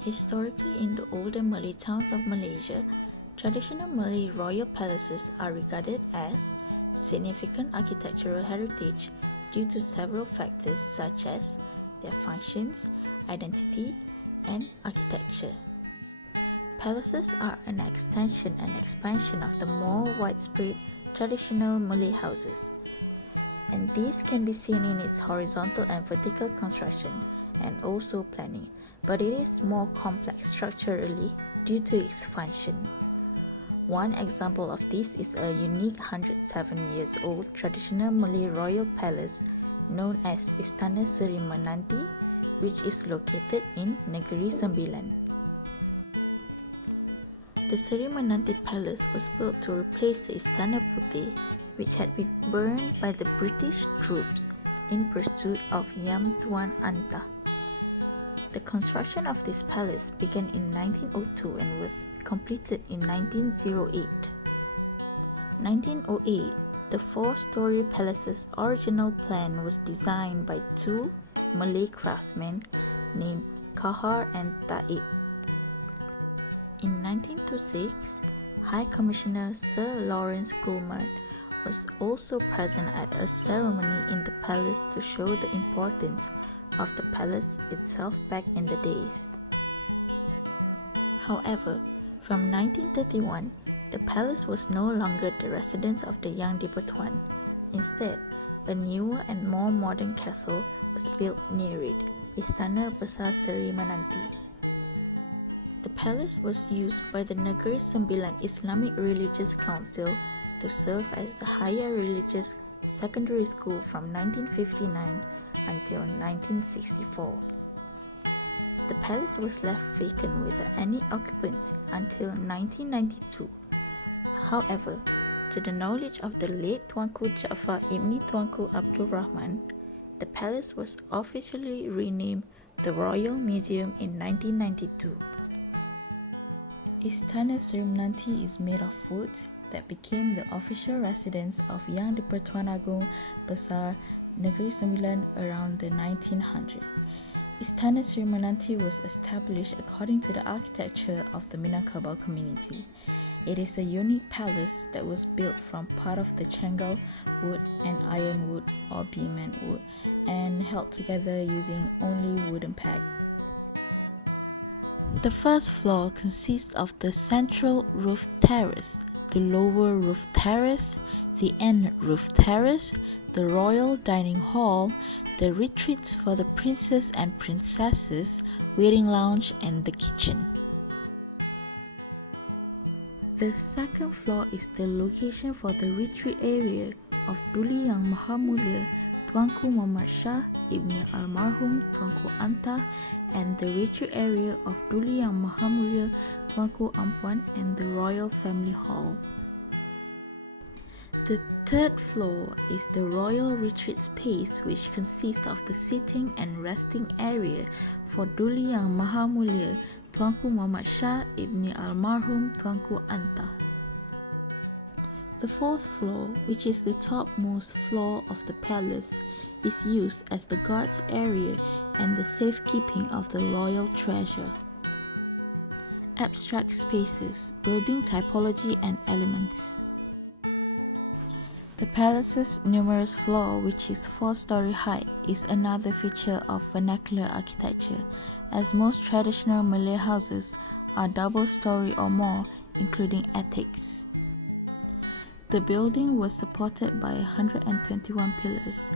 Historically, in the older Malay towns of Malaysia, traditional Malay royal palaces are regarded as significant architectural heritage due to several factors such as their functions, identity, and architecture. Palaces are an extension and expansion of the more widespread traditional Malay houses, and these can be seen in its horizontal and vertical construction and also planning, but it is more complex structurally due to its function. One example of this is a unique 107 years old traditional Malay royal palace known as ISTANA SERI MENANTI, which is located in Negeri Sembilan. The SERI MENANTI Palace was built to replace the Istana Putih, which had been burned by the British troops in pursuit of Yang Tuan Anta. The construction of this palace began in 1902 and was completed in 1908. 1908, the four-story palace's original plan was designed by two Malay craftsmen named Kahar and Taib. In 1926, High Commissioner Sir Lawrence Gulmard was also present at a ceremony in the palace to show the importance of the palace itself back in the days. However, from 1931, the palace was no longer the residence of the young di-Pertuan. Instead, a newer and more modern castle was built near it, Istana Besar Seri Menanti. The palace was used by the Negeri Sembilan Islamic Religious Council to serve as the higher religious secondary school from 1959 until 1964. The palace was left vacant without any occupants until 1992. However, to the knowledge of the late Tuanku Jaafar Ibni Tuanku Abdul Rahman, the palace was officially renamed the Royal Museum in 1992. Istana Seri Menanti is made of wood that became the official residence of Yang di-Pertuan Agong Besar Negeri Sembilan around the 1900s. Istana Seri Menanti was established according to the architecture of the Minangkabau community. It is a unique palace that was built from part of the Chengal wood and ironwood or beam wood and held together using only wooden peg. The first floor consists of the central roof terrace, the lower roof terrace, the end roof terrace, the royal dining hall, the retreats for the princes and princesses, waiting lounge, and the kitchen. The second floor is the location for the retreat area of Duli Yang Maha Mulia Tuanku Muhammad Shah Ibni Almarhum Tuanku Anta, and the retreat area of Duli Yang Maha Mulia Tuanku Ampuan and the Royal Family Hall. The third floor is the Royal Retreat Space, which consists of the sitting and resting area for Duli Yang Maha Mulia Tuanku Muhammad Shah Ibni Almarhum Tuanku Anta. The fourth floor, which is the topmost floor of the palace, is used as the guards area and the safekeeping of the royal treasure. Abstract spaces, building typology and elements. The palace's numerous floor, which is 4-story height, is another feature of vernacular architecture, as most traditional Malay houses are double-story or more, including attics. The building was supported by 121 pillars.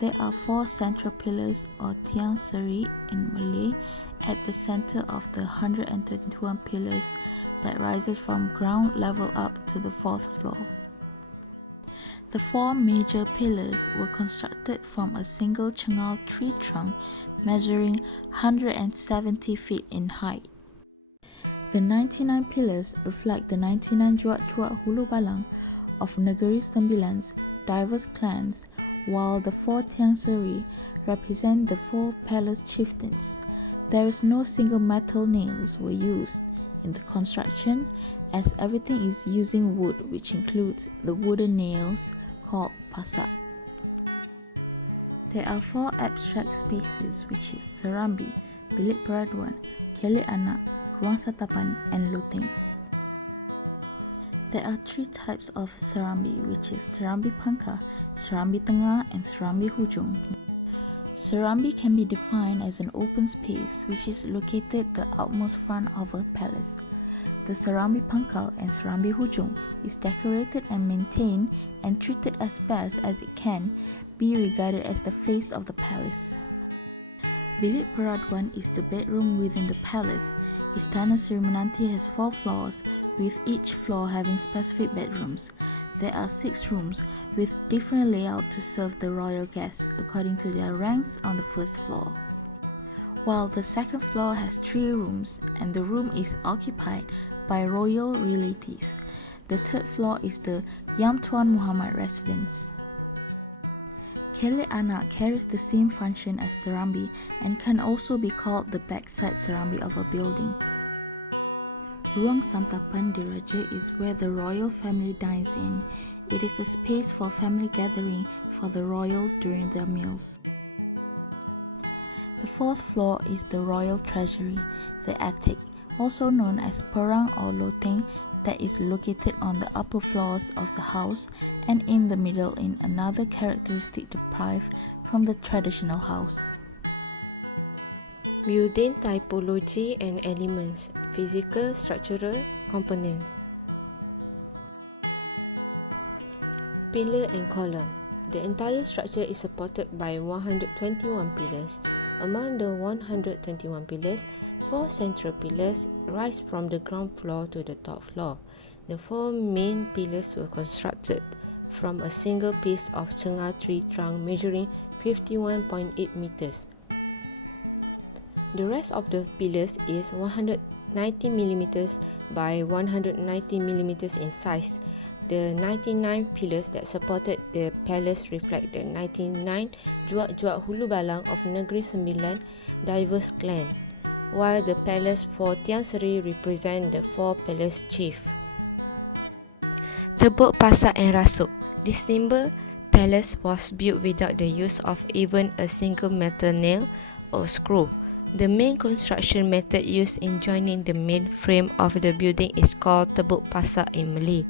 There are 4 central pillars or tiang seri in Malay at the center of the 121 pillars that rises from ground level up to the 4th floor. The 4 major pillars were constructed from a single chengal tree trunk measuring 170 feet in height. The 99 pillars reflect the 99 juak-juak hulu balang of Negeri Sembilan's diverse clans, while the 4 tiang seri represent the 4 palace chieftains. There is no single metal nails were used in the construction, as everything is using wood, which includes the wooden nails called pasat. There are 4 abstract spaces, which is Serambi, Bilik Peraduan, Kelek Anak, Ruang Santapan, and Loteng. There are 3 types of serambi, which is serambi pangkal, serambi tengah, and serambi hujung. Serambi can be defined as an open space which is located the outmost front of a palace. The serambi pangkal and serambi hujung is decorated and maintained and treated as best as it can be regarded as the face of the palace. Bilik Peraduan is the bedroom within the palace. Istana SERI MENANTI has 4 floors, with each floor having specific bedrooms. There are 6 rooms with different layout to serve the royal guests according to their ranks on the first floor. While the second floor has 3 rooms and the room is occupied by royal relatives. The third floor is the Yang Tuan Muhammad residence. Kelek Anak carries the same function as serambi and can also be called the backside serambi of a building. Ruang Santapan Diraja is where the royal family dines in. It is a space for family gathering for the royals during their meals. The fourth floor is the royal treasury, the attic, also known as Perang or Loteng, that is located on the upper floors of the house and in the middle in another characteristic deprived from the traditional house. Building typology and elements, physical, structural components. Pillar and column. The entire structure is supported by 121 pillars. Among the 121 pillars, 4 central pillars rise from the ground floor to the top floor. The 4 main pillars were constructed from a single piece of cengah tree trunk measuring 51.8 meters. The rest of the pillars is 190 mm by 190 mm in size. The 99 pillars that supported the palace reflect the 99 juak-juak hulu balang of Negeri Sembilan diverse clan, while the palace for Tiang Seri represent the 4 palace chief. Tebuk Pasak and Rasuk. This timber palace was built without the use of even a single metal nail or screw. The main construction method used in joining the main frame of the building is called Tebuk Pasak in Malay,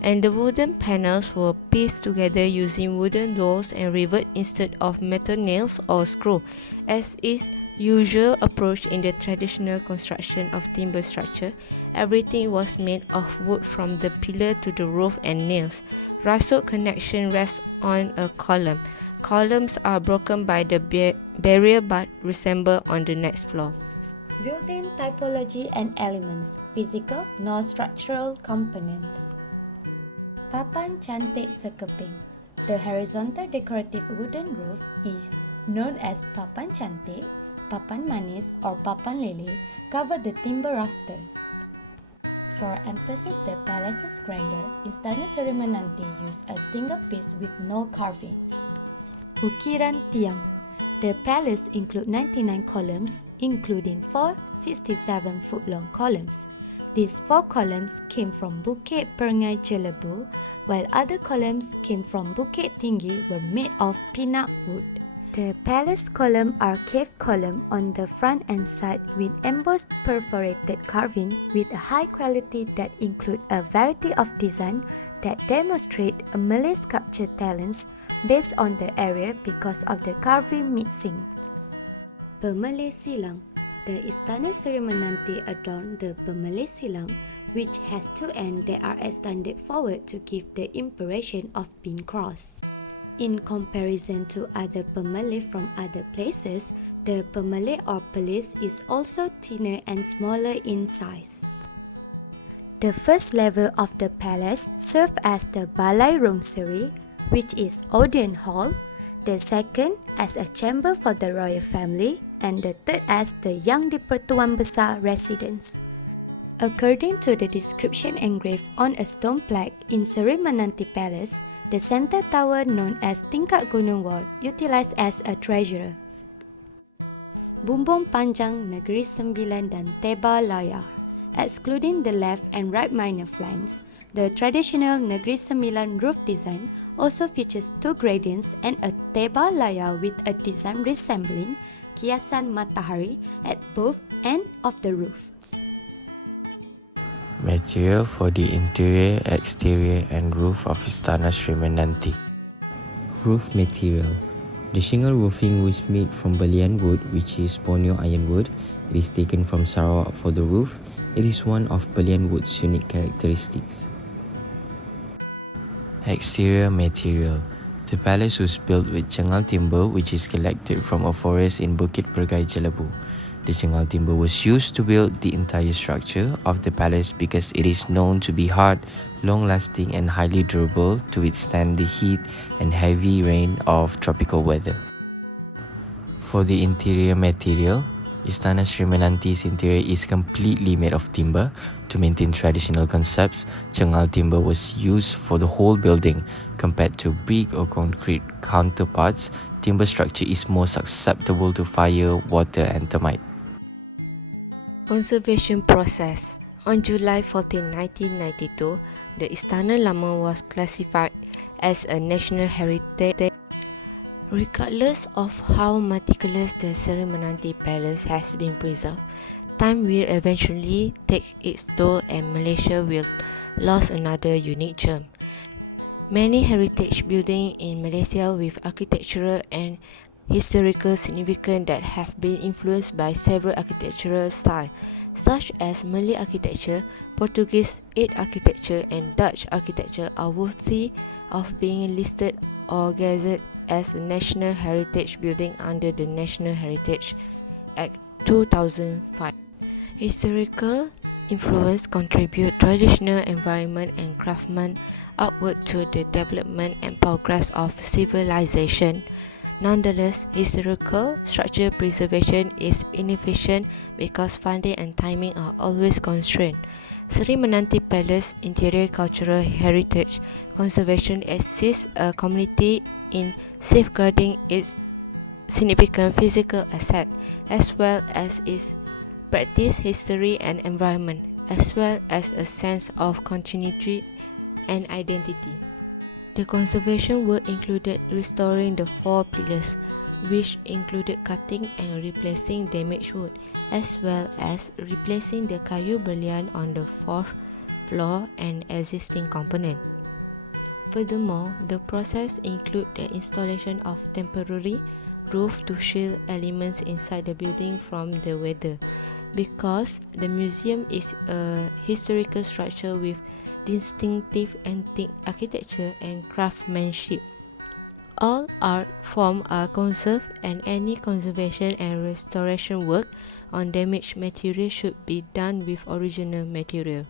and the wooden panels were pieced together using wooden doors and rivet instead of metal nails or screw, as is usual approach in the traditional construction of timber structure. Everything was made of wood from the pillar to the roof and nails. Rasuk connection rests on a column. Columns are broken by the barrier but reassembled on the next floor. Building typology and elements, physical nor structural components. Papan Cantik Sekeping. The horizontal decorative wooden roof is known as Papan Cantik, Papan Manis or Papan Lele, cover the timber rafters. For emphasis the palace's grandeur, Istana SERI MENANTI used a single piece with no carvings. Ukiran Tiang. The palace includes 99 columns, including 4 67-foot-long columns. These 4 columns came from Bukit Perangai Jelebu, while other columns came from Bukit Tinggi were made of pinak wood. The palace columns are cave columns on the front and side with embossed perforated carving with a high quality that include a variety of design that demonstrate a Malay sculpture talents based on the area because of the carving mixing. Pemelih Silang. The Istana SERI MENANTI adorn the pemelih silang, which has 2 ends that are extended forward to give the impression of being crossed. In comparison to other pemelih from other places, the pemelih or pelis is also thinner and smaller in size. The first level of the palace serves as the Balai Rung Seri, which is audience hall, the second as a chamber for the royal family, and the third as the Yang di-Pertuan Besar residence. According to the description engraved on a stone plaque in SERI MENANTI Palace, the center tower known as Tingkat Gunung Wall utilized as a treasurer. Bumbung Panjang Negeri Sembilan dan Teba Layar. Excluding the left and right minor flanks, the traditional Negeri Sembilan roof design also features 2 gradients and a Teba Layar with a design resembling kiasan matahari at both ends of the roof. Material for the interior, exterior and roof of Istana Sri Menanti. Roof material. The shingle roofing was made from Balian wood, which is Borneo ironwood. It is taken from Sarawak for the roof. It is one of Balian wood's unique characteristics. Exterior material. The palace was built with Chengal timber, which is collected from a forest in Bukit Pergai, Jelebu. The Chengal timber was used to build the entire structure of the palace because it is known to be hard, long-lasting and highly durable to withstand the heat and heavy rain of tropical weather. For the interior material, Istana Sri Menanti's interior is completely made of timber. To maintain traditional concepts, Chengal timber was used for the whole building. Compared to brick or concrete counterparts, timber structure is more susceptible to fire, water and termite. Conservation process. On July 14, 1992, the Istana Lama was classified as a national heritage. Regardless of how meticulous the Seri Menanti Palace has been preserved, time will eventually take its toll and Malaysia will lose another unique gem. Many heritage buildings in Malaysia with architectural and historical significance that have been influenced by several architectural styles, such as Malay architecture, Portuguese age architecture and Dutch architecture are worthy of being listed or gazetted as a National Heritage Building under the National Heritage Act 2005. Historical influence contribute traditional environment and craftsman outward to the development and progress of civilization. Nonetheless, historical structure preservation is inefficient because funding and timing are always constrained. Seri Menanti Palace Interior Cultural Heritage Conservation assists a community in safeguarding its significant physical asset, as well as its practice, history and environment, as well as a sense of continuity and identity. The conservation work included restoring the 4 pillars, which included cutting and replacing damaged wood, as well as replacing the kayu berlian on the 4th floor and existing component. Furthermore, the process includes the installation of temporary roof to shield elements inside the building from the weather. Because the museum is a historical structure with distinctive antique architecture and craftsmanship, all art forms are conserved and any conservation and restoration work on damaged material should be done with original material.